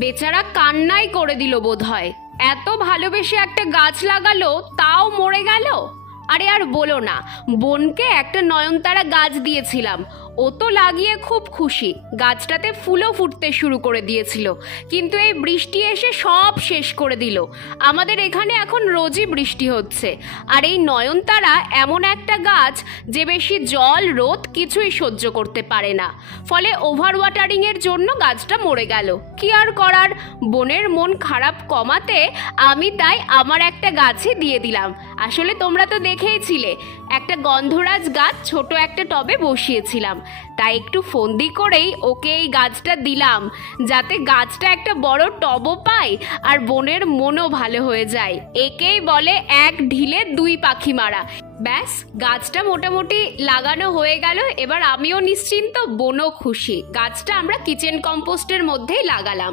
বেচারা কান্নাই করে দিল বোধহয়। এত ভালোবেসে একটা গাছ লাগালো, তাও মরে গেল। আরে আর বলো না, বোনকে একটা নয়নতারা গাছ দিয়েছিলাম, ও তো লাগিয়ে খুব খুশি, গাছটাতে ফুলও ফুটতে শুরু করে দিয়েছিল, কিন্তু এই বৃষ্টি এসে সব শেষ করে দিল। আমাদের এখানে এখন রোজই বৃষ্টি হচ্ছে, আর এই নয়নতারা এমন একটা গাছ যে বেশি জল রোদ কিছুই সহ্য করতে পারে না, ফলে ওভার ওয়াটারিংয়ের জন্য গাছটা মরে গেল। কি আর করার, বোনের মন খারাপ কমাতে আমি তাই আমার একটা গাছই দিয়ে দিলাম। আসলে তোমরা তো দেখেইছিলে, একটা গন্ধরাজ গাছ ছোট একটা টবে বসিয়েছিলাম, তাই একটু ফন্দি করেই ওকে এই গাছটা দিলাম, যাতে গাছটা একটা বড় টবও পায় আর বোনের মনও ভালো হয়ে যায়। একেই বলে এক ঢিলে দুই পাখি মারা। ব্যাস, গাছটা মোটামুটি লাগানো হয়ে গেল, এবার আমিও নিশ্চিন্ত, বোনও খুশি। গাছটা আমরা কিচেন কম্পোস্টের মধ্যেই লাগালাম।